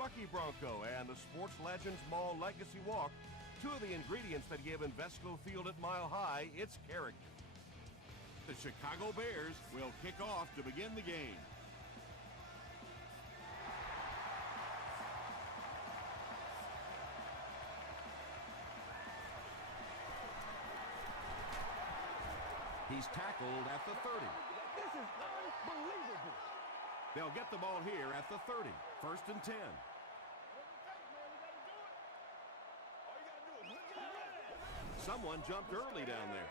Bucky Bronco and the Sports Legends Mall Legacy Walk, two of the ingredients that give Invesco Field at Mile High its character. The Chicago Bears will kick off to begin the game. He's tackled at the 30. This is unbelievable. They'll get the ball here at the 30. First and 10. Someone jumped early down there.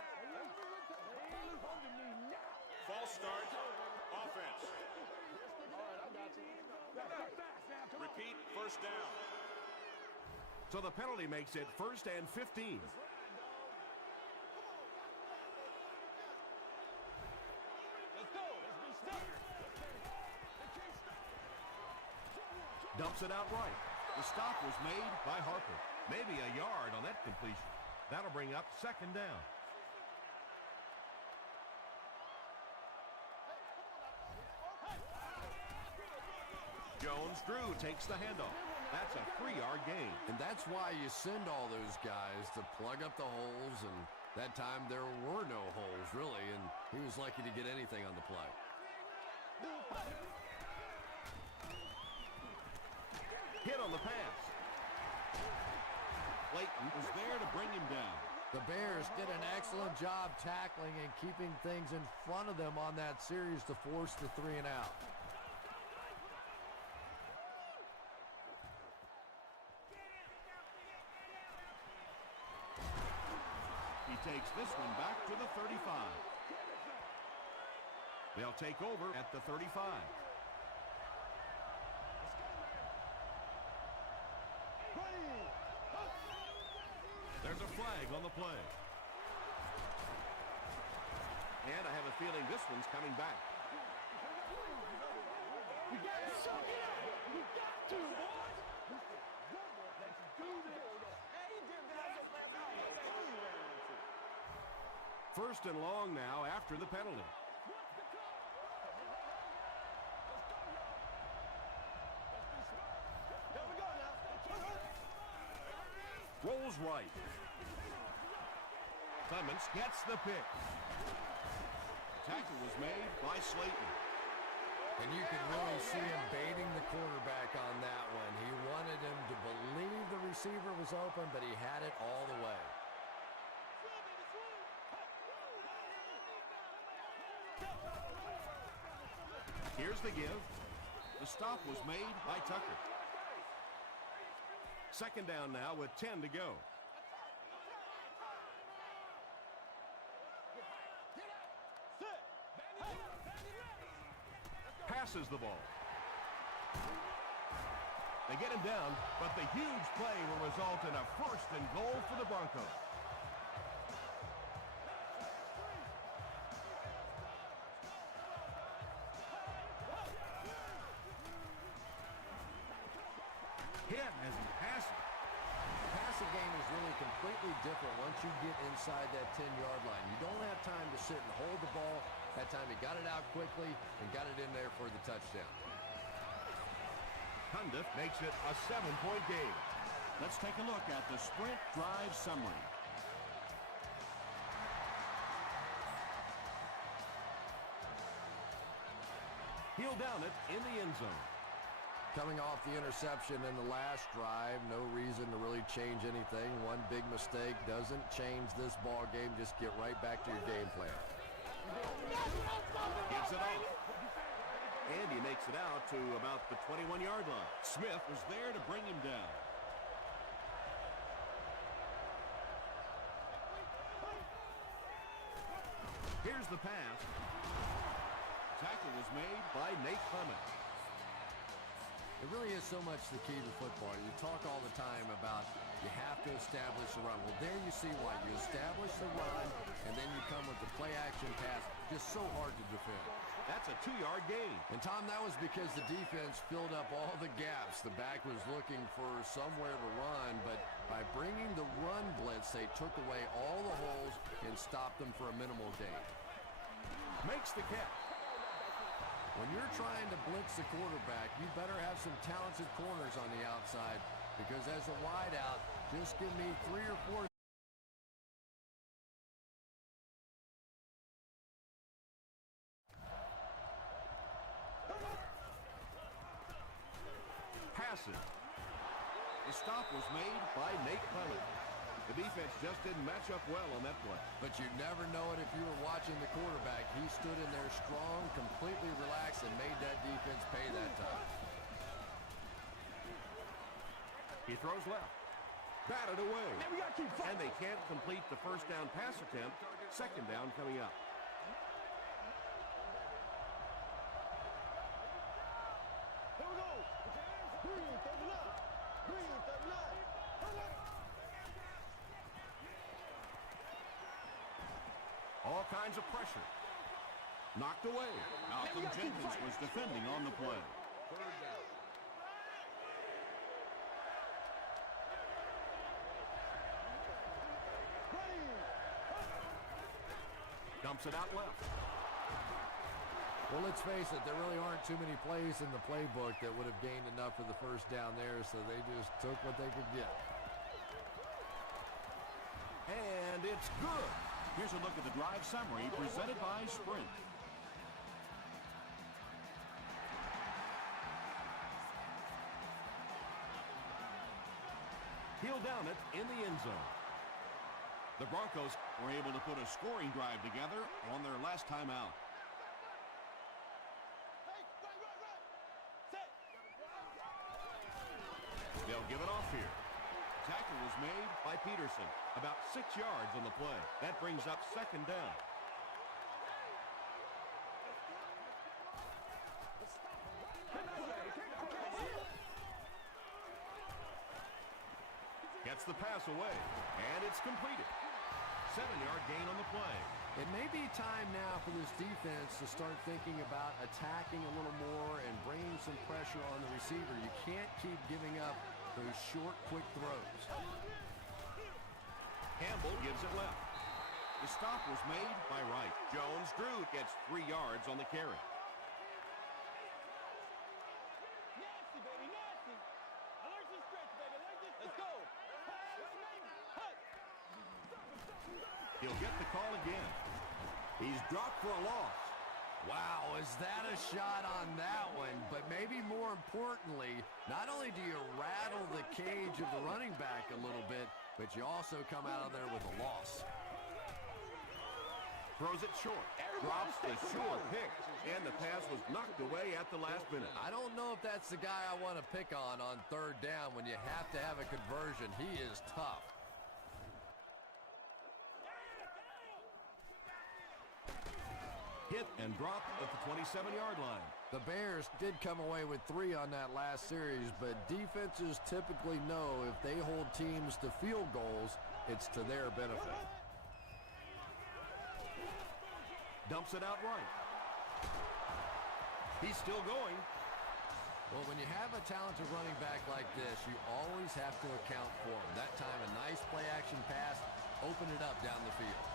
False start. Offense. Repeat, first down. So the penalty makes it first and 15. Dumps it out right. The stop was made by Harper. Maybe a yard on that completion. That'll bring up second down. Jones-Drew takes the handoff. That's a 3-yard gain. And that's why you send all those guys to plug up the holes, and that time there were no holes, really, and he was lucky to get anything on the play. Hit on the pass. Clayton was there to bring him down. The Bears did an excellent job tackling and keeping things in front of them on that series to force the 3 and out. He takes this one back to the 35. They'll take over at the 35. There's a flag on the play. And I have a feeling this one's coming back. You got to suck it up. You got to, boys. Let's do this. Hey, you did that last time. First and long now after the penalty. Rolls right. Clements gets the pick. Tackle was made by Slayton. And you can really see him baiting the quarterback on that one. He wanted him to believe the receiver was open, but he had it all the way. Here's the give. The stop was made by Tucker. Second down now with 10 to go. Passes the ball. They get him down, but the huge play will result in a first and goal for the Broncos. Hit as he passes. The passing game is really completely different once you get inside that 10-yard line. You don't have time to sit and hold the ball. That time he got it out quickly and got it in there for the touchdown. Cundiff makes it a 7-point game. Let's take a look at the sprint drive summary. He'll down it in the end zone. Coming off the interception in the last drive, no reason to really change anything. One big mistake doesn't change this ball game. Just get right back to your game plan. Gives it off. And he makes it out to about the 21-yard line. Smith was there to bring him down. Here's the pass. Tackle was made By Nate Clements. It really is so much the key to football. You talk all the time about you have to establish the run. Well, there you see why. You establish the run, and then you come with the play-action pass. Just so hard to defend. That's a 2-yard gain. And, Tom, that was because the defense filled up all the gaps. The back was looking for somewhere to run, but by bringing the run blitz, they took away all the holes and stopped them for a minimal gain. Makes the catch. When you're trying to blitz the quarterback, you better have some talented corners on the outside, because as a wideout, just give me 3 or 4. Passes. The stop was made by Nate Clement. The defense just didn't match up well on that play. But you never know it if you were watching the quarterback. He stood in there strong, completely relaxed, and made that defense pay that time. He throws left. Batted away. And they can't complete the first down pass attempt. Second down coming up. Here we go. Green, 39. Green, 39. All kinds of pressure. Knocked away. Malcolm Jenkins was defending on the play. Dumps it out left. Well, let's face it, there really aren't too many plays in the playbook that would have gained enough for the first down there, so they just took what they could get. And it's good. Here's a look at the drive summary presented by Sprint. He'll down it in the end zone. The Broncos were able to put a scoring drive together on their last time out. They'll give it off here. Tackle was made by Peterson. About 6 yards on the play. That brings up second down. Gets the pass away, and it's completed. 7-yard gain on the play. It may be time now for this defense to start thinking about attacking a little more and bringing some pressure on the receiver. You can't keep giving up those short, quick throws. Campbell gives it left. The stop was made by Wright. Jones-Drew gets 3 yards on the carry. Nasty, baby, nasty. Alert to stretch, baby. Alert to stretch. Let's go. He'll get the call again. He's dropped for a loss. Wow, is that a shot on that one? But maybe more importantly, not only do you rattle the cage of the running back a little bit, but you also come out of there with a loss. Throws it short. Drops the sure pick. And the pass was knocked away at the last minute. I don't know if that's the guy I want to pick on third down when you have to have a conversion. He is tough. Hit and dropped at the 27-yard line. The Bears did come away with 3 on that last series, but defenses typically know if they hold teams to field goals, it's to their benefit. Dumps it out right. He's still going. Well, when you have a talented running back like this, you always have to account for him. That time, a nice play-action pass, open it up down the field.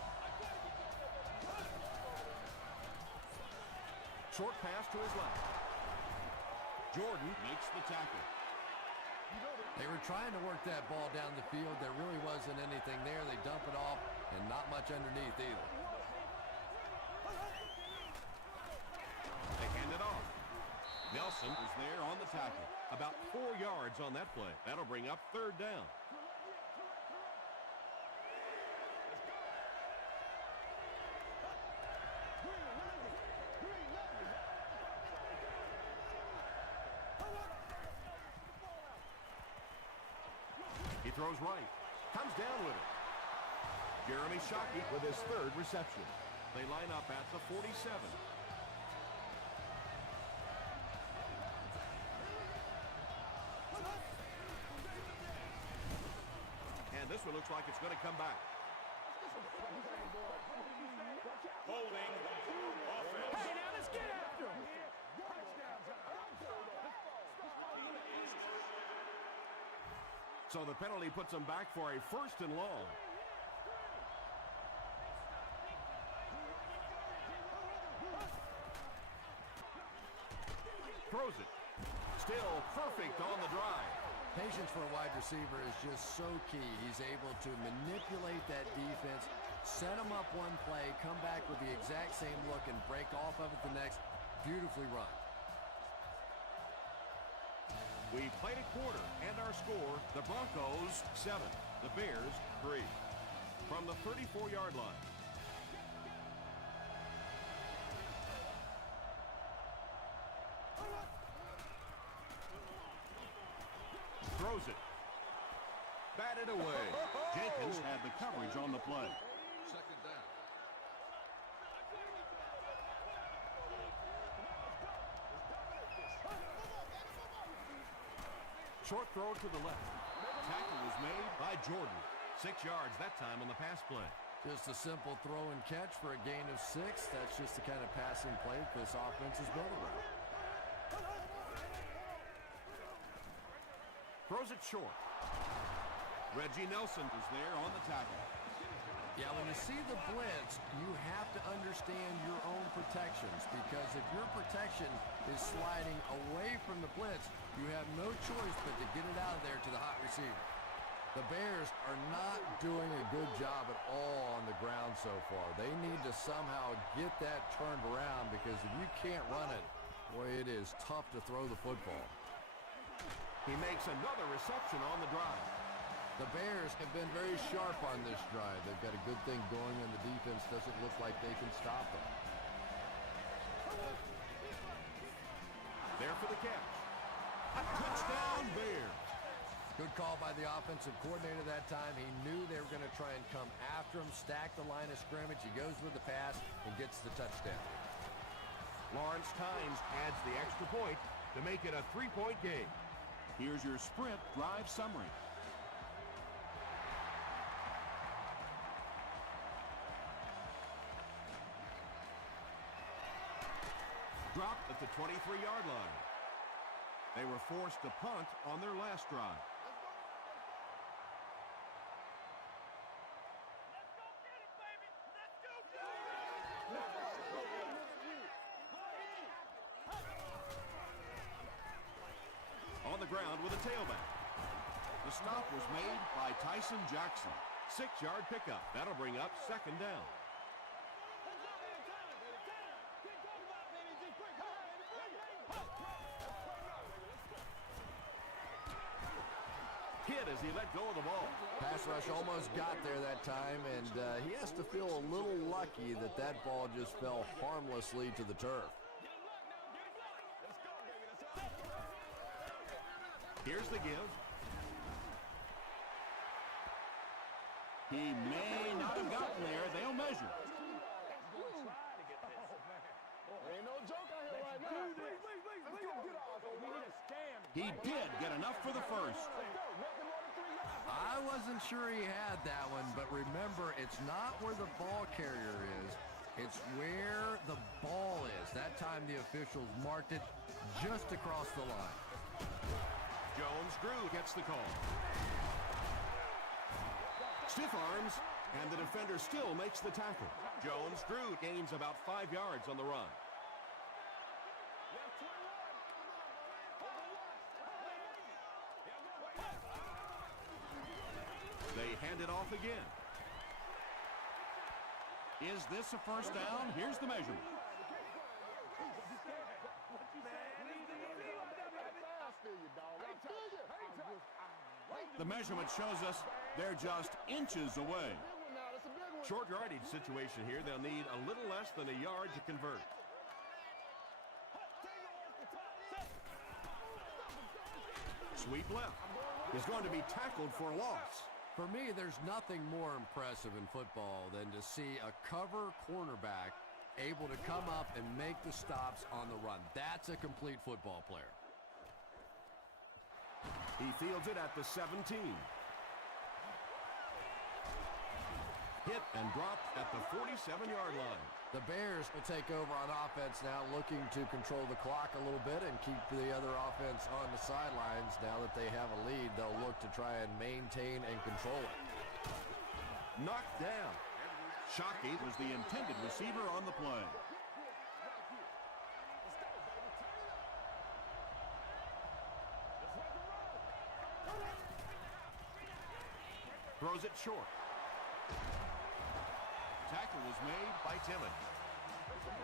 Short pass to his left. Jordan Makes the tackle. They were trying to work that ball down the field. There really wasn't anything there. They dump it off, and not much underneath either. They hand it off. Nelson is there on the tackle. About 4 yards on that play. That'll bring up third down. He throws right. Comes down with it. Jeremy Shockey with his 3rd reception. They line up at the 47. And this one looks like it's going to come back. Holding. Hey, now let's get after him. So the penalty puts them back for a 1st and long. still perfect on the drive. Patience for a wide receiver is just so key. He's able to manipulate that defense, set them up one play, come back with the exact same look, and break off of it the next. Beautifully run. We played a quarter, and our score, the Broncos 7, the Bears 3. From the 34-yard line. Throws it. Batted away. Jenkins had the coverage on the play. Second down. Short throw to the left. Tackle was made by Jordan. 6 yards that time on the pass play. Just a simple throw and catch for a gain of 6. That's just the kind of passing play this offense is built around. Throws it short. Reggie Nelson is there on the tackle. Yeah, when you see the blitz, you have to understand your own protections, because if your protection is sliding away from the blitz, you have no choice but to get it out of there to the hot receiver. The Bears are not doing a good job at all on the ground so far. They need to somehow get that turned around, because if you can't run it, boy, it is tough to throw the football. He makes another reception on the drive. The Bears have been very sharp on this drive. They've got a good thing going, and the defense doesn't look like they can stop them. There for the catch. Touchdown, Bears. Good call by the offensive coordinator that time. He knew they were going to try and come after him, stack the line of scrimmage. He goes with the pass and gets the touchdown. Lawrence Tynes adds the extra point to make it a 3-point game. Here's your sprint drive summary. Dropped at the 23-yard line. They were forced to punt on their last drive. On the ground with a tailback. The stop was made by Tyson Jackson. 6-yard pickup. That'll bring up second down. Hit as he let go of the ball. Pass rush almost got there that time, and he has to feel a little lucky that that ball just fell harmlessly to the turf. Here's the give. He may not have gotten there. They'll measure. Ain't no joke out here right now. He did get enough for the first. I wasn't sure he had that one, but remember, it's not where the ball carrier is. It's where the ball is. That time the officials marked it just across the line. Jones-Drew gets the call. Stiff arms, and the defender still makes the tackle. Jones-Drew gains about 5 yards on the run. They hand it off again. Is this a first down? Here's the measurement. The measurement shows us they're just inches away. Short yardage situation here. They'll need a little less than a yard to convert. Sweep left. He's going to be tackled for a loss. For me, there's nothing more impressive in football than to see a cover cornerback able to come up and make the stops on the run. That's a complete football player. He fields it at the 17. Hit and dropped at the 47-yard line. The Bears will take over on offense now, looking to control the clock a little bit and keep the other offense on the sidelines. Now that they have a lead, they'll look to try and maintain and control it. Knocked down. Shockey was the intended receiver on the play. Throws it short. Tackle was made by Timmons.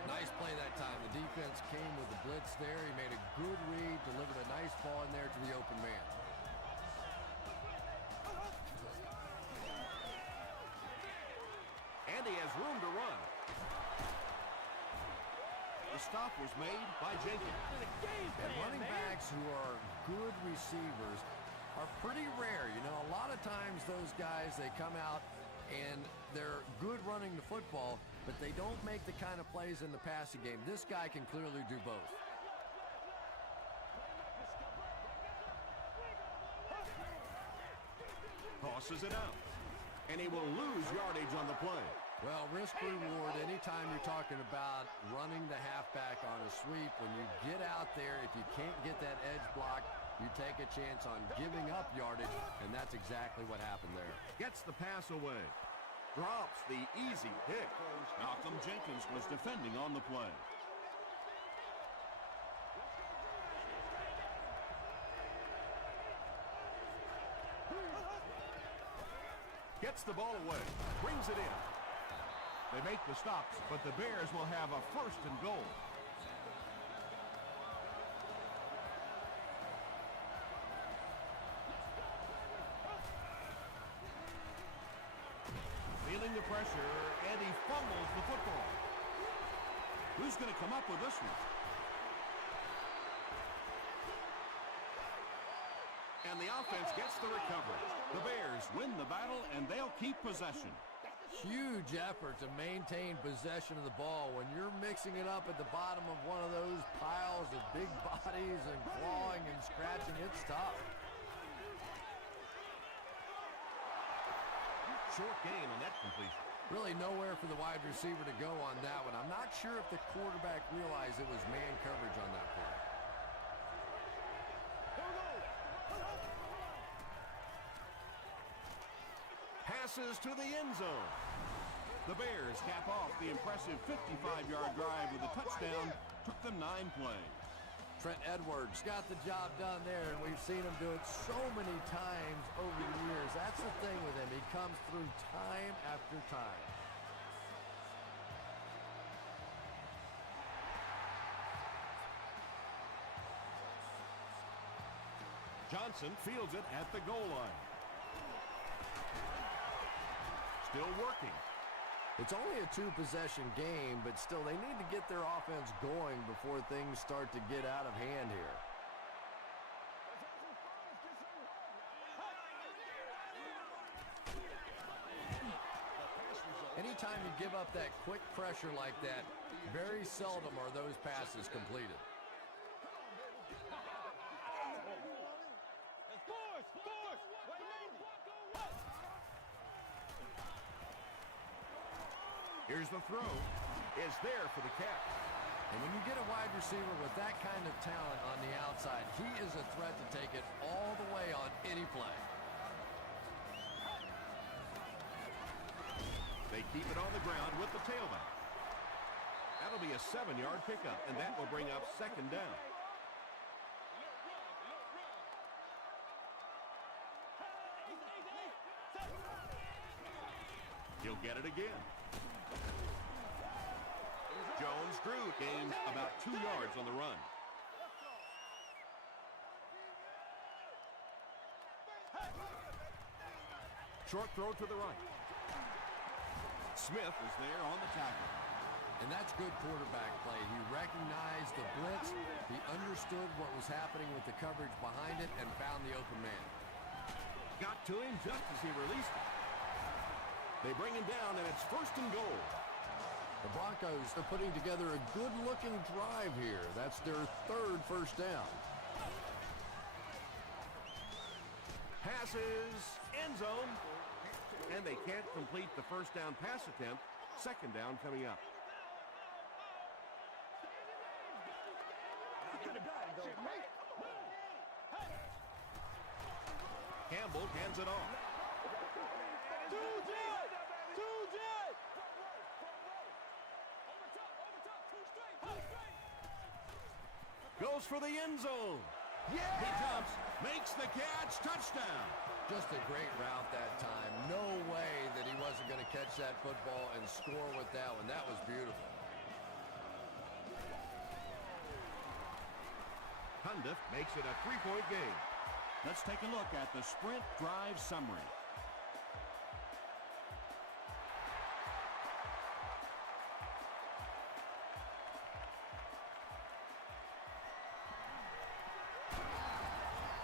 Nice play that time. The defense came with the blitz there. He made a good read, delivered a nice ball in there to the open man. And he has room to run. The stop was made by Jenkins. And running backs who are good receivers are pretty rare. You know, a lot of times those guys, they come out and they're good running the football, but they don't make the kind of plays in the passing game. This guy can clearly do both. Tosses it out. And he will lose yardage on the play. Well, risk reward, anytime you're talking about running the halfback on a sweep, when you get out there, if you can't get that edge block, you take a chance on giving up yardage, and that's exactly what happened there. Gets the pass away. Drops the easy pick. Malcolm Jenkins was defending on the play. Gets the ball away. Brings it in. They make the stops, but the Bears will have a 1st and goal. Feeling the pressure, and he fumbles the football. Who's going to come up with this one? And the offense gets the recovery. The Bears win the battle, and they'll keep possession. Huge effort to maintain possession of the ball. When you're mixing it up at the bottom of one of those piles of big bodies and clawing and scratching, it's tough. Short gain on that completion. Really nowhere for the wide receiver to go on that one. I'm not sure if the quarterback realized it was man coverage on that play. Passes to the end zone. The Bears cap off the impressive 55-yard drive with a touchdown. Took them 9 plays. Trent Edwards got the job done there, and we've seen him do it so many times over the years. That's the thing with him. He comes through time after time. Johnson fields it at the goal line. Still working. It's only a 2-possession game, but still they need to get their offense going before things start to get out of hand here. Anytime you give up that quick pressure like that, very seldom are those passes completed. Here's the throw. Is there for the catch. And when you get a wide receiver with that kind of talent on the outside, he is a threat to take it all the way on any play. They keep it on the ground with the tailback. That'll be a 7-yard pickup, and that will bring up 2nd down. He'll get it again. Jones-Drew gains about 2 yards on the run. Short throw to the right. Smith is there on the tackle. And that's good quarterback play. He recognized the blitz. He understood what was happening with the coverage behind it and found the open man. Got to him just as he released it. They bring him down, and it's 1st and goal. The Broncos are putting together a good-looking drive here. That's their 3rd first down. Passes, end zone. And they can't complete the first down pass attempt. 2nd down coming up. Campbell hands it off. Goes for the end zone. He jumps, makes the catch, touchdown. Just a great route that time. No way that he wasn't going to catch that football and score with that one. That was beautiful. Cundiff makes it a 3-point game. Let's take a look at the sprint drive summary.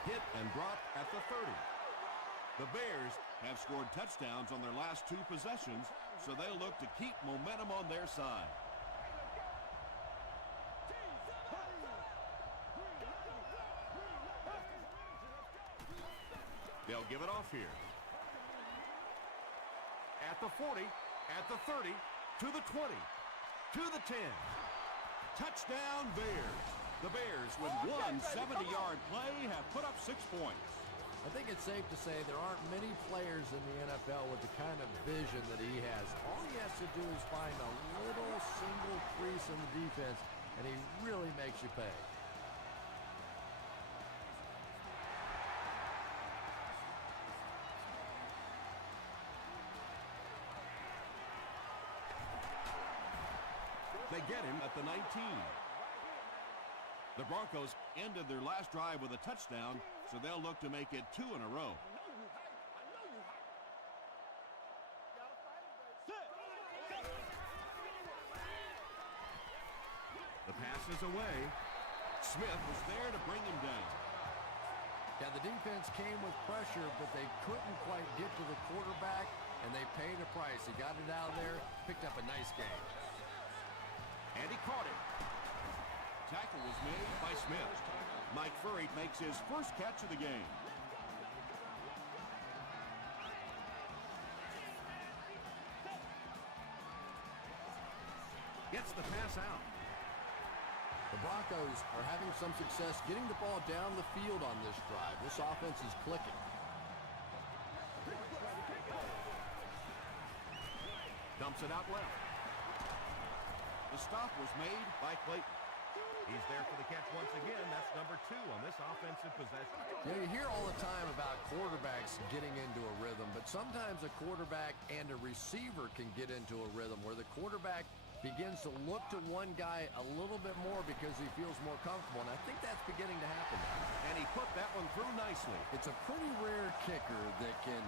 Hit and dropped at the 30. The Bears have scored touchdowns on their last 2 possessions, so they'll look to keep momentum on their side. They'll give it off here. At the 40, at the 30, to the 20, to the 10. Touchdown Bears. The Bears, with one 70-yard play, have put up 6 points. I think it's safe to say there aren't many players in the NFL with the kind of vision that he has. All he has to do is find a little single crease in the defense, and he really makes you pay. They get him at the 19. The Broncos ended their last drive with a touchdown, so they'll look to make it 2 in a row. The pass is away. Smith was there to bring him down. Yeah, the defense came with pressure, but they couldn't quite get to the quarterback, and they paid a price. He got it out of there, picked up a nice game. And he caught it. Tackle was made by Smith. Mike Furry makes his first catch of the game. Gets the pass out. The Broncos are having some success getting the ball down the field on this drive. This offense is clicking. Dumps it out left. The stop was made by Clayton. He's there for the catch once again. That's number 2 on this offensive possession. Yeah, you hear all the time about quarterbacks getting into a rhythm, but sometimes a quarterback and a receiver can get into a rhythm where the quarterback begins to look to one guy a little bit more because he feels more comfortable, and I think that's beginning to happen now. And he put that one through nicely. It's a pretty rare kicker that can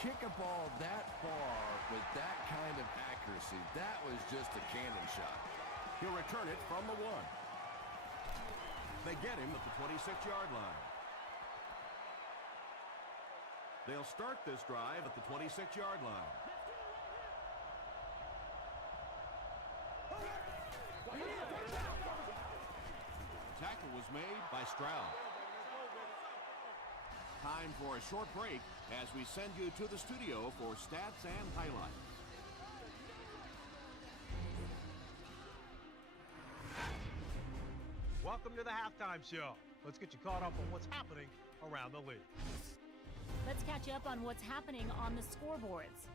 kick a ball that far with that kind of accuracy. That was just a cannon shot. He'll return it from the 1. They get him at the 26-yard line. They'll start this drive at the 26-yard line. Tackle was made by Stroud. Time for a short break as we send you to the studio for stats and highlights. Welcome to the halftime show. Let's get you caught up on what's happening around the league. Let's catch you up on what's happening on the scoreboards.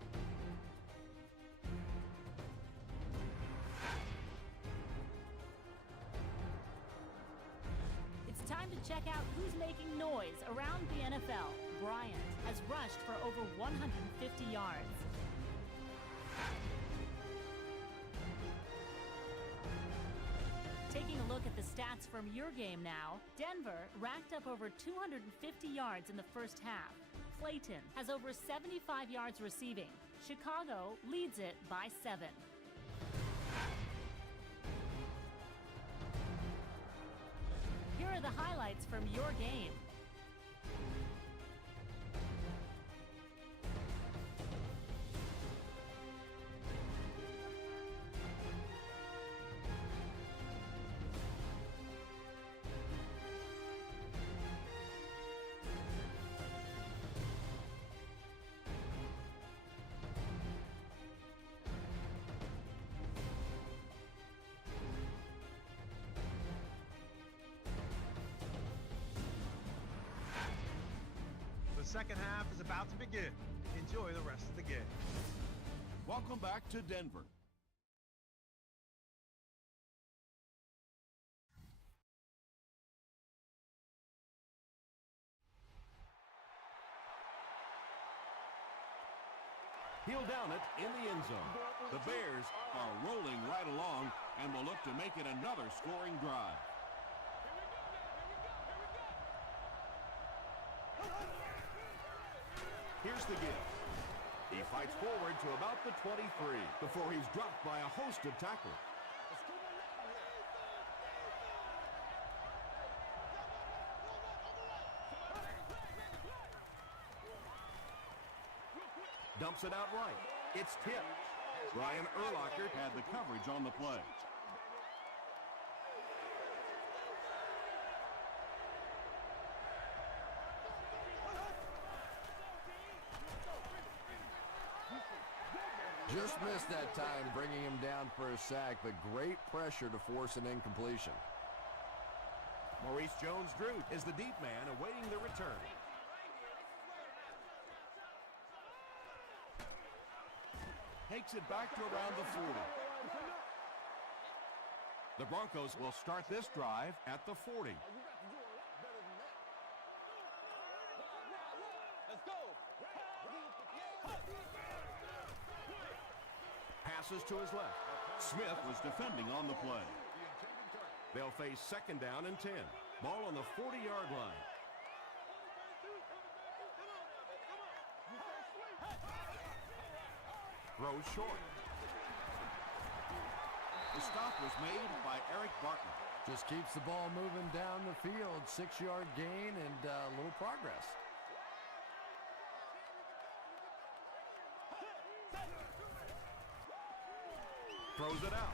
It's time to check out who's making noise around the NFL. Bryant has rushed for over 150 yards. Taking a look at the stats from your game now, Denver racked up over 250 yards in the first half. Clayton has over 75 yards receiving. Chicago leads it by 7. Here are the highlights from your game. The second half is about to begin. Enjoy the rest of the game. Welcome back to Denver. He'll down it in the end zone. The Bears are rolling right along and will look to make it another scoring drive. Here's the give. He fights forward to about the 23 before he's dropped by a host of tackles. Dumps it out right. It's tipped. Brian Urlacher had the coverage on the play. Just missed that time, bringing him down for a sack, but great pressure to force an incompletion. Maurice Jones-Drew is the deep man awaiting the return. Takes it back to around the 40. The Broncos will start this drive at the 40. Let's go. Passes to his left. Smith was defending on the play. They'll face second down and 10. Ball on the 40-yard line. Throws short. The stop was made by Eric Barton. Just keeps the ball moving down the field. 6-yard gain and a little progress. Throws it out.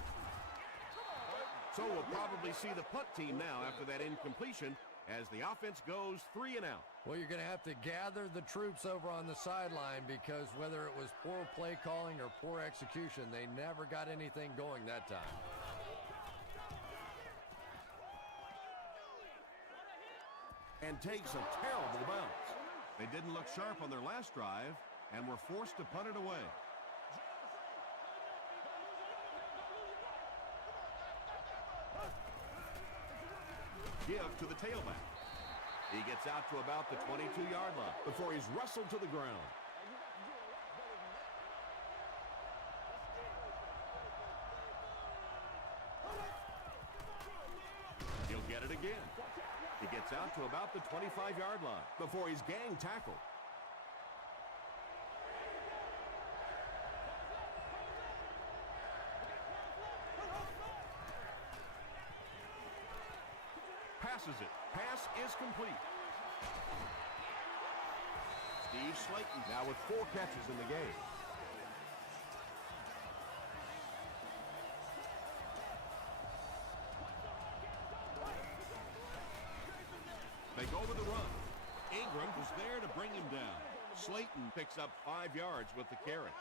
So we'll probably see the punt team now after that incompletion as the offense goes 3 and out. Well, you're going to have to gather the troops over on the sideline because whether it was poor play calling or poor execution, they never got anything going that time. And takes a terrible bounce. They didn't look sharp on their last drive and were forced to punt it away. Give to the tailback. He gets out to about the 22-yard line before he's wrestled to the ground. He'll get it again. He gets out to about the 25-yard line before he's gang tackled. Passes it. Pass is complete. Steve Slayton Now with 4 catches in the game. They go to the run. Ingram was there to bring him down. Slayton picks up 5 yards with the carry.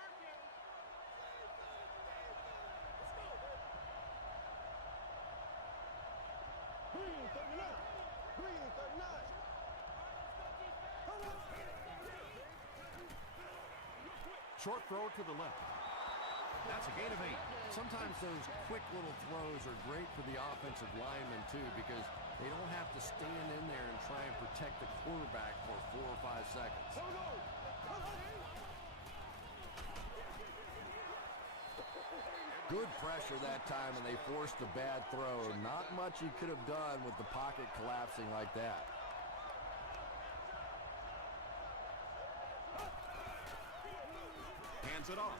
Short throw to the left. That's a gain of 8. Sometimes those quick little throws are great for the offensive linemen, too, because they don't have to stand in there and try and protect the quarterback for 4 or 5 seconds. Good pressure that time, and they forced a bad throw. Not much he could have done with the pocket collapsing like that. Hands it off.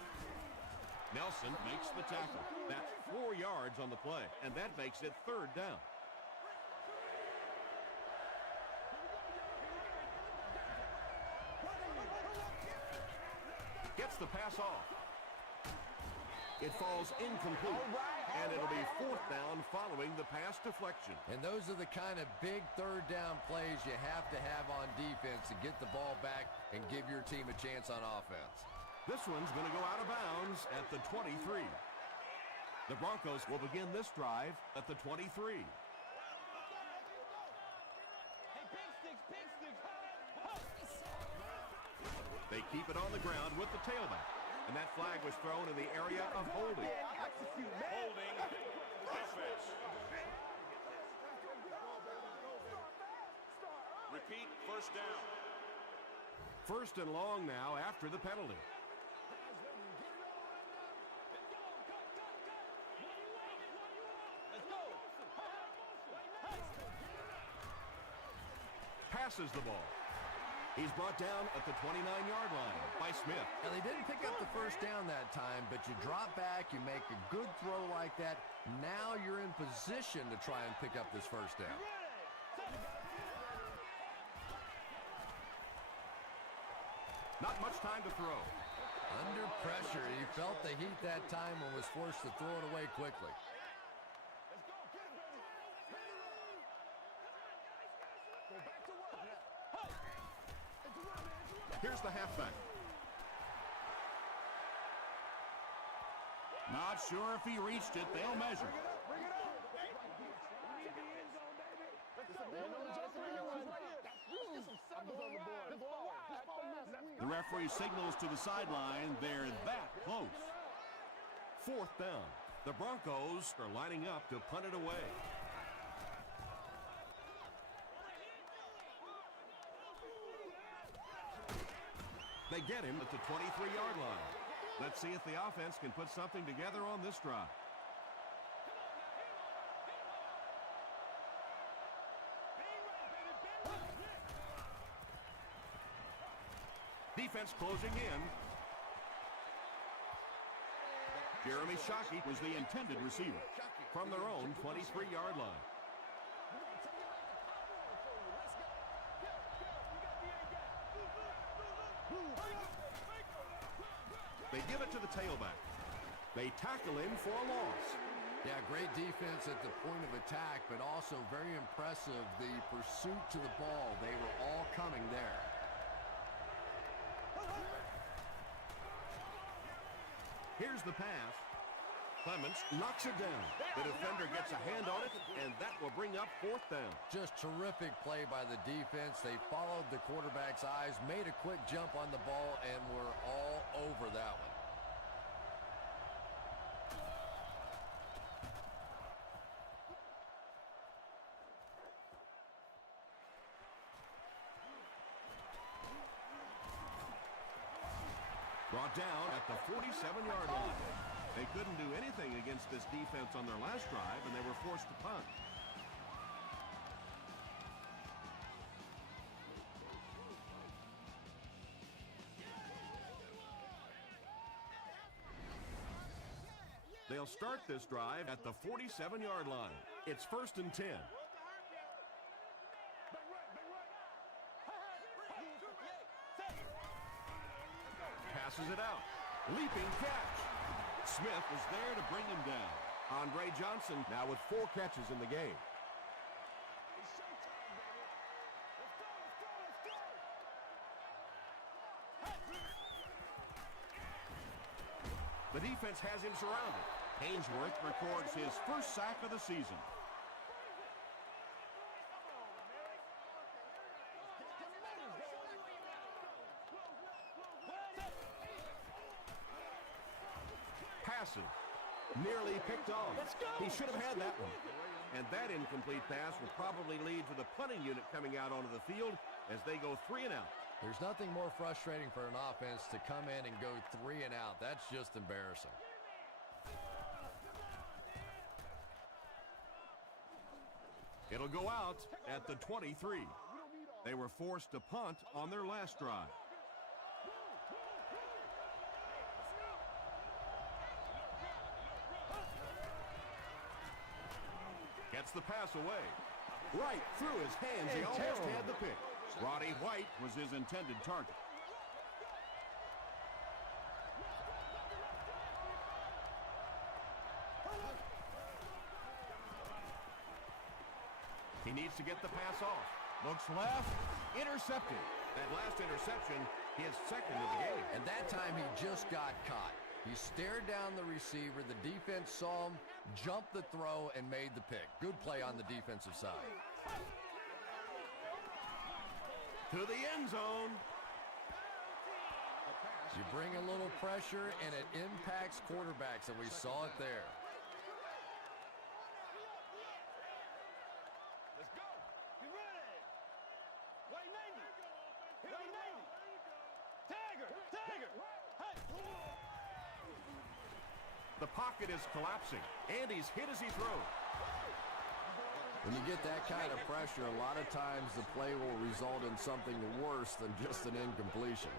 Nelson makes the tackle. That's 4 yards on the play, and that makes it 3rd down. Gets the pass off. It falls incomplete, and it'll be 4th down following the pass deflection. And those are the kind of big 3rd down plays you have to have on defense to get the ball back and give your team a chance on offense. This one's going to go out of bounds at the 23. The Broncos will begin this drive at the 23. Hey, big sticks. They keep it on the ground with the tailback. And that flag was thrown in the area of holding. holding defense. Repeat, 1st down. 1st and long now after the penalty. passes the ball. He's brought down at the 29-yard line by Smith. Now, they didn't pick up the first down that time, but you drop back, you make a good throw like that. Now you're in position to try and pick up this first down. Not much time to throw. Under pressure, he felt the heat that time and was forced to throw it away quickly. Here's the halfback. Not sure if he reached it. They'll measure. The referee signals to the sideline. They're that close. 4th down. The Broncos are lining up to punt it away. They get him at the 23-yard line. Let's see if the offense can put something together on this drive. Defense closing in. Jeremy Shockey was the intended receiver from their own 23-yard line. They give it to the tailback. They tackle him for a loss. Yeah, great defense at the point of attack, but also very impressive the pursuit to the ball. They were all coming there. Here's the pass. Clements knocks it down. The defender gets a hand on it, and that will bring up 4th down. Just terrific play by the defense. They followed the quarterback's eyes, made a quick jump on the ball, and were all over that one. Brought down at the 47-yard line. They couldn't do anything against this defense on their last drive, and they were forced to punt. They'll start this drive at the 47-yard line. It's 1st and 10. Passes it out. Leaping catch. Smith is there to bring him down. Andre Johnson now with 4 catches in the game. The defense has him surrounded. Ainsworth records his first sack of the season. Passes. Nearly picked off. He should have had that one. And that incomplete pass will probably lead to the punting unit coming out onto the field as they go 3 and out. There's nothing more frustrating for an offense to come in and go 3 and out. That's just embarrassing. It'll go out at the 23. They were forced to punt on their last drive. Gets the pass away. Right through his hands. He almost had the pick. Roddy White was his intended target. He needs to get the pass off. Looks left. Intercepted. That last interception, his second of the game. And that time he just got caught. He stared down the receiver. The defense saw him, jumped the throw, and made the pick. Good play on the defensive side. To the end zone. You bring a little pressure, and it impacts quarterbacks, and we saw it there. Let's go. Get ready. White 90. White 90. Tiger. Tiger. Hey. The pocket is collapsing, and he's hit as he throws. When you get that kind of pressure, a lot of times the play will result in something worse than just an incompletion.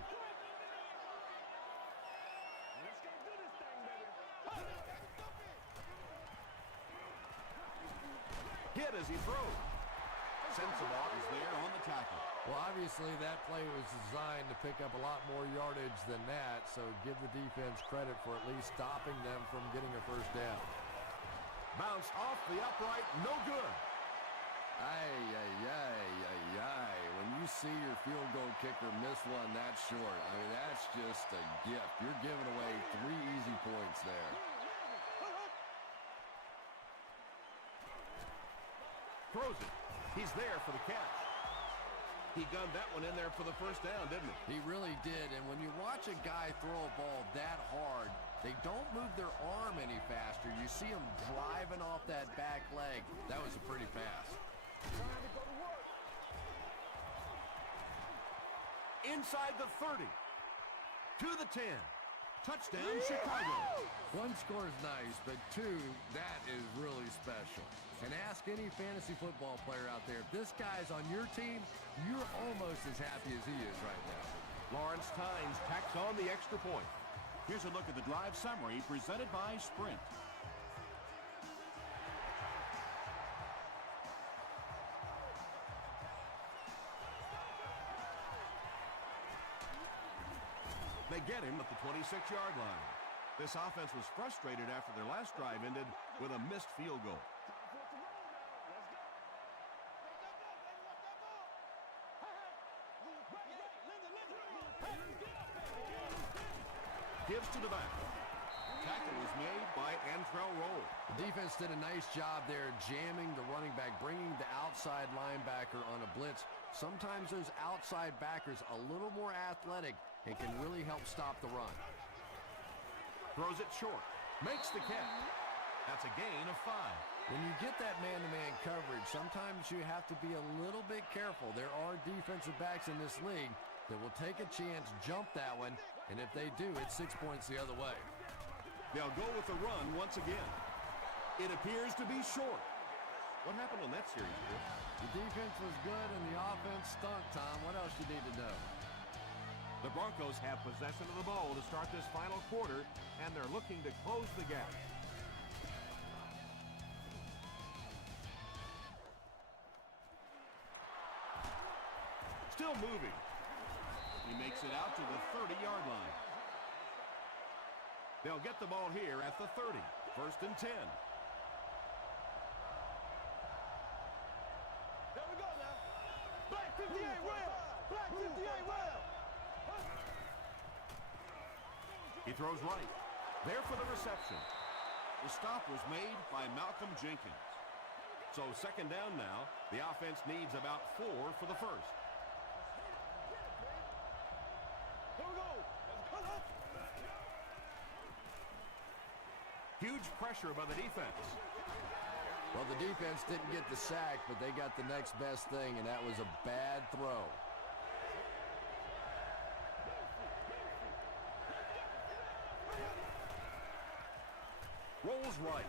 Hit as he throws. Sensabaugh is there on the tackle. Well, obviously that play was designed to pick up a lot more yardage than that, so give the defense credit for at least stopping them from getting a first down. Bounce off the upright, no good. When you see your field goal kicker miss one that short, I mean, that's just a gift. You're giving away 3 easy points there. Throws it. He's there for the catch. He gunned that one in there for the first down, didn't he? He really did, and when you watch a guy throw a ball that hard, they don't move their arm any faster. You see him driving off that back leg. That was a pretty pass. Inside the 30. To the 10. Touchdown, Chicago. 1 score is nice, but 2, that is really special. And ask any fantasy football player out there, if this guy's on your team, you're almost as happy as he is right now. Lawrence Tynes tacks on the extra point. Here's a look at the drive summary presented by Sprint. They get him at the 26-yard line. This offense was frustrated after their last drive ended with a missed field goal. Gives to the back. Tackle was made by Antrell Roll. The defense did a nice job there jamming the running back, bringing the outside linebacker on a blitz. Sometimes those outside backers a little more athletic and can really help stop the run. Throws it short. Makes the catch. That's a gain of 5. When you get that man-to-man coverage, sometimes you have to be a little bit careful. There are defensive backs in this league that will take a chance, jump that one, and if they do, it's 6 points the other way. They'll go with the run once again. It appears to be short. What happened on that series, Chris? The defense was good and the offense stunk, Tom. What else you need to know? The Broncos have possession of the ball to start this final quarter, and they're looking to close the gap. Still moving. He makes it out to the 30-yard line. They'll get the ball here at the 30. 1st and 10. There we go now. Black 58 well. Black 58 well. He throws right. There for the reception. The stop was made by Malcolm Jenkins. So 2nd down now. The offense needs about 4 for the first. Here we go. Huge pressure by the defense. Well, the defense didn't get the sack, but they got the next best thing, and that was a bad throw. Rolls right.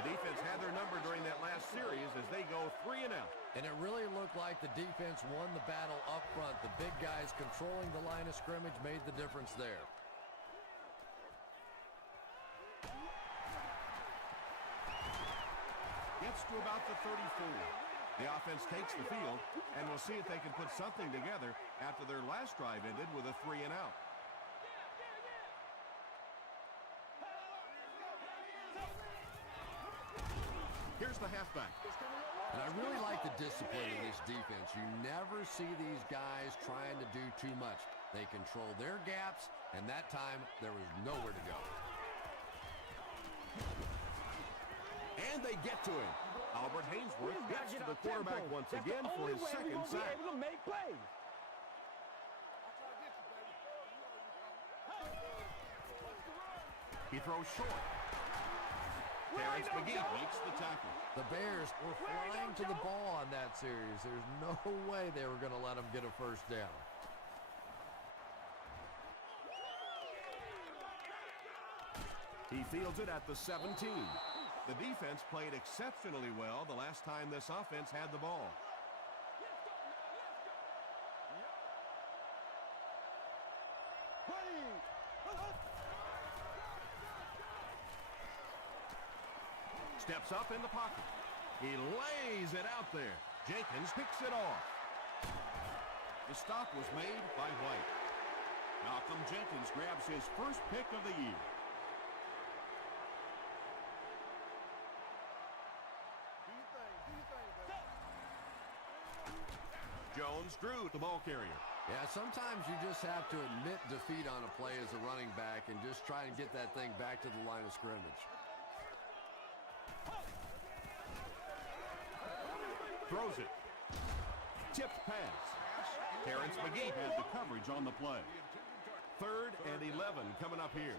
The defense had their number during that last series as they go 3 and out. And it really looked like the defense won the battle up front. The big guys controlling the line of scrimmage made the difference there. Gets to about the 34. The offense takes the field, and we'll see if they can put something together after their last drive ended with a 3 and out. Here's the halfback. And I really like the discipline of this defense. You never see these guys trying to do too much. They control their gaps, and that time there was nowhere to go. And they get to him. Albert Hainsworth gets to the quarterback once again for his 2nd sack. Able to make plays. He throws short. Terrence McGee makes the tackle. The Bears were flying to the ball on that series. There's no way they were going to let them get a first down. He fields it at the 17. The defense played exceptionally well the last time this offense had the ball. Steps up in the pocket. He lays it out there. Jenkins picks it off. The stop was made by White. Malcolm Jenkins grabs his first pick of the year. Jones drew the ball carrier. Yeah, sometimes you just have to admit defeat on a play as a running back and just try and get that thing back to the line of scrimmage. Throws it. Tipped pass. Terrence McGee Had the coverage on the play. 3rd and 11 coming up here.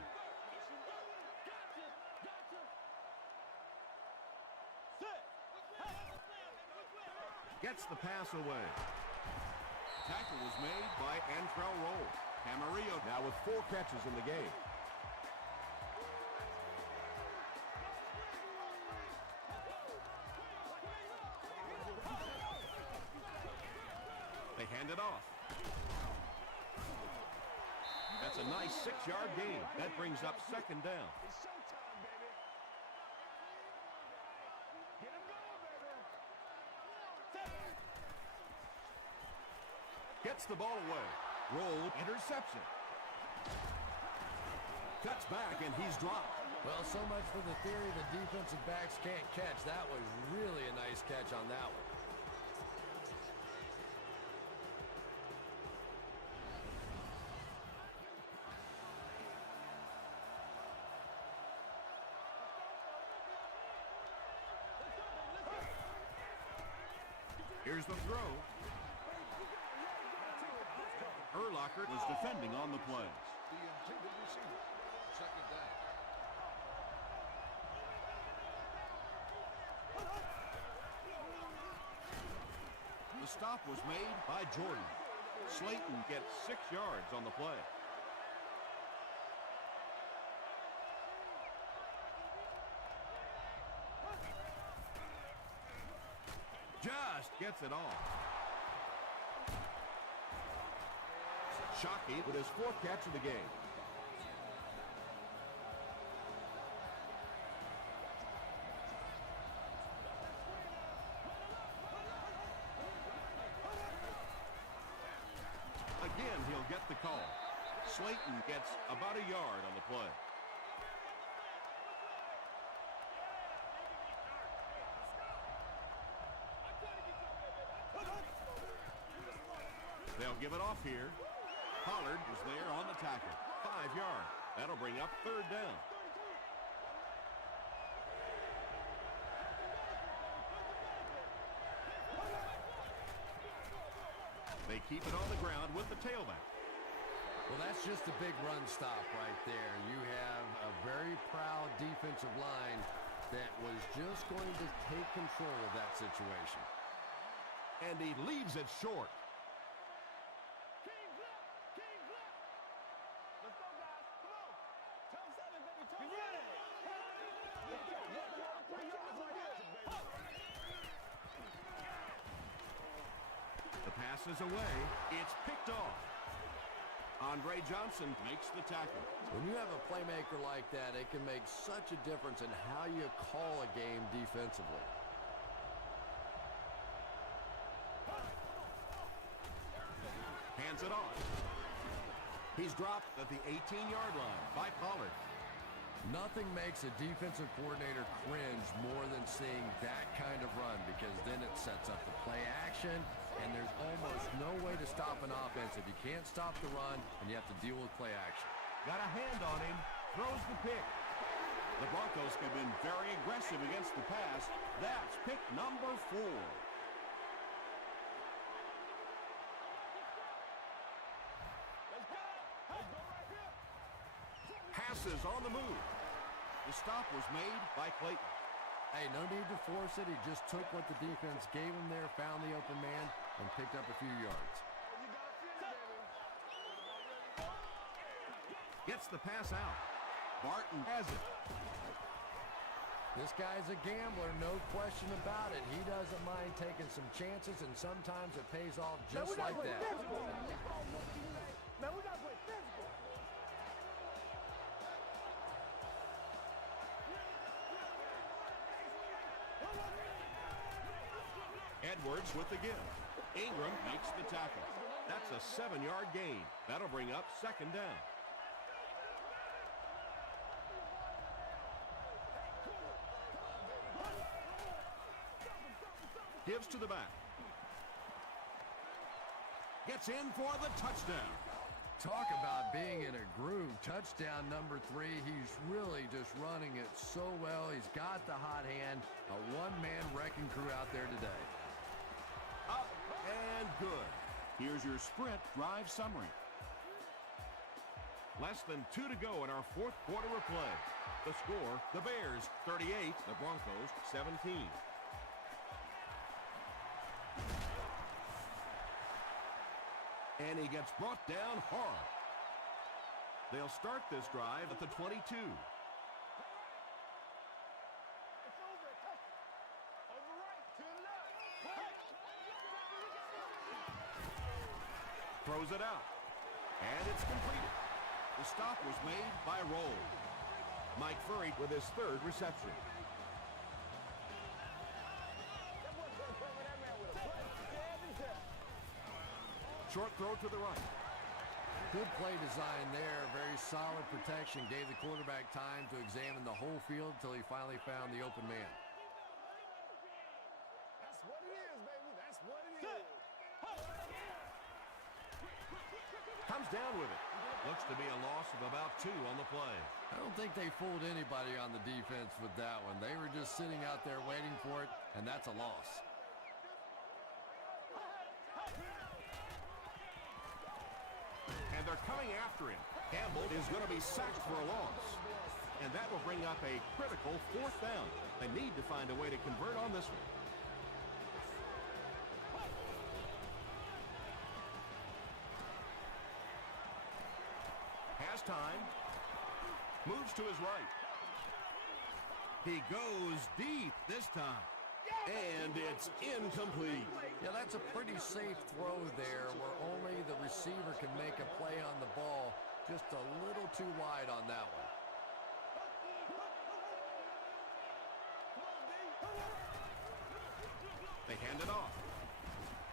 Gets the pass away. Tackle was made by Antrell Roll. Camarillo Now with 4 catches in the game. They hand it off. That's a nice 6-yard gain. That brings up 2nd down. Gets the ball away. Roll, interception. Cuts back, and he's dropped. Well, so much for the theory the defensive backs can't catch. That was really a nice catch on that one. Here's the throw. Urlacher was defending on the play. The intended receiver. 2nd down. The stop was made by Jordan. Slayton gets 6 yards on the play. Just gets it off. Shockey with his 4th catch of the game. Again, he'll get the call. Slayton gets about a yard on the play. They'll give it off here. Pollard is there on the tackle. 5 yards. That'll bring up 3rd down. They keep it on the ground with the tailback. Well, that's just a big run stop right there. You have a very proud defensive line that was just going to take control of that situation. And he leaves it short. The pass is away. It's picked off. Andre Johnson makes the tackle. When you have a playmaker like that, it can make such a difference in how you call a game defensively. Hands it off. He's dropped at the 18-yard line by Pollard. Nothing makes a defensive coordinator cringe more than seeing that kind of run, because then it sets up the play action, and there's almost no way to stop an offense if you can't stop the run and you have to deal with play action. Got a hand on him. Throws the pick. The Broncos have been very aggressive against the pass. That's pick number 4. Passes on the move. The stop was made by Clayton. Hey, no need to force it. He just took what the defense gave him there, found the open man, and picked up a few yards. Gets the pass out. Barton has it. This guy's a gambler, no question about it. He doesn't mind taking some chances, and sometimes it pays off just like that. Man, we're not playing physical. Edwards with the give. Ingram makes the tackle. That's a 7-yard gain. That'll bring up second down. Gives to the back. Gets in for the touchdown. Talk about being in a groove. Touchdown number 3. He's really just running it so well. He's got the hot hand. A one-man wrecking crew out there today. Up and good. Here's your sprint drive summary. Less than 2 to go in our fourth quarter of play. The score, the Bears 38, the Broncos 17. And he gets brought down hard. They'll start this drive at the 22. It's over. Over right to the left. Throws it out. And it's completed. The stop was made by Roll. Mike Furry with his third reception. Short throw to the right. Good play design there. Very solid protection. Gave the quarterback time to examine the whole field until he finally found the open man. That's what it is, baby. That's what it is. Comes down with it. Looks to be a loss of about 2 on the play. I don't think they fooled anybody on the defense with that one. They were just sitting out there waiting for it, and that's a loss. And they're coming after him. Campbell is going to be sacked for a loss. And that will bring up a critical 4th down. They need to find a way to convert on this one. Has time. Moves to his right. He goes deep this time. And it's incomplete. Yeah, that's a pretty safe throw there where only the receiver can make a play on the ball. Just a little too wide on that one. They hand it off.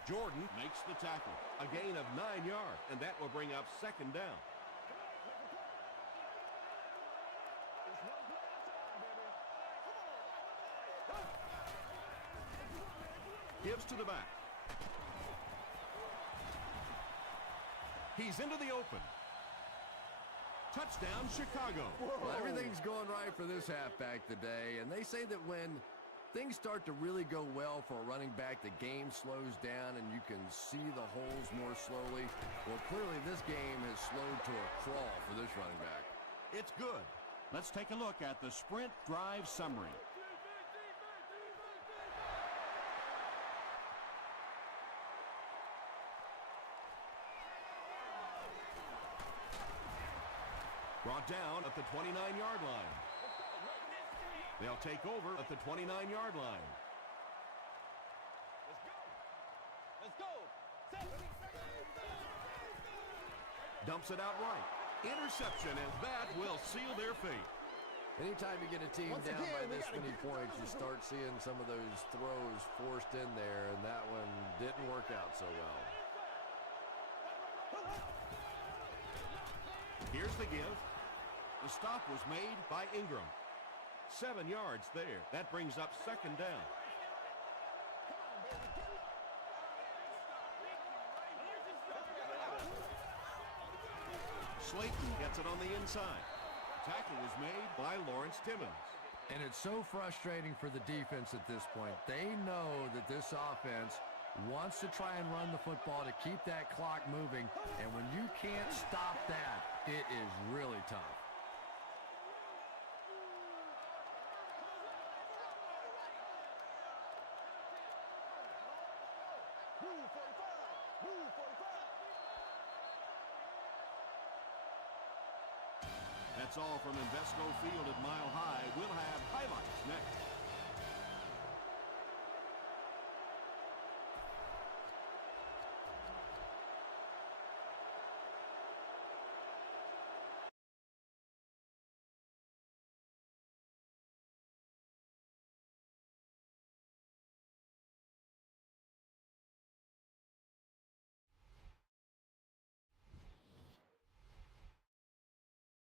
Jordan Makes the tackle. a gain of 9 yards, and that will bring up second down. Gives to the back. He's into the open. Touchdown, Chicago. Well, everything's going right for this halfback today, and they say that when things start to really go well for a running back, the game slows down and you can see the holes more slowly. Well, clearly this game has slowed to a crawl for this running back. It's good. Let's take a look at the sprint drive summary. Brought down at the 29-yard line. They'll take over at the 29-yard line. Let's go. Dumps it out right. Interception, and that will seal their fate. Anytime you get a team down by this many points, you start seeing some of those throws forced in there, and that one didn't work out so well. Here's the give. The stop was made By Ingram. 7 yards there. That brings up second down. Slayton gets it on the inside. tackle was made By Lawrence Timmons. And it's so frustrating for the defense at this point. They know that this offense wants to try and run the football to keep that clock moving, and when you can't stop that, it is really tough. That's all from Invesco Field at Mile High. We'll have highlights next.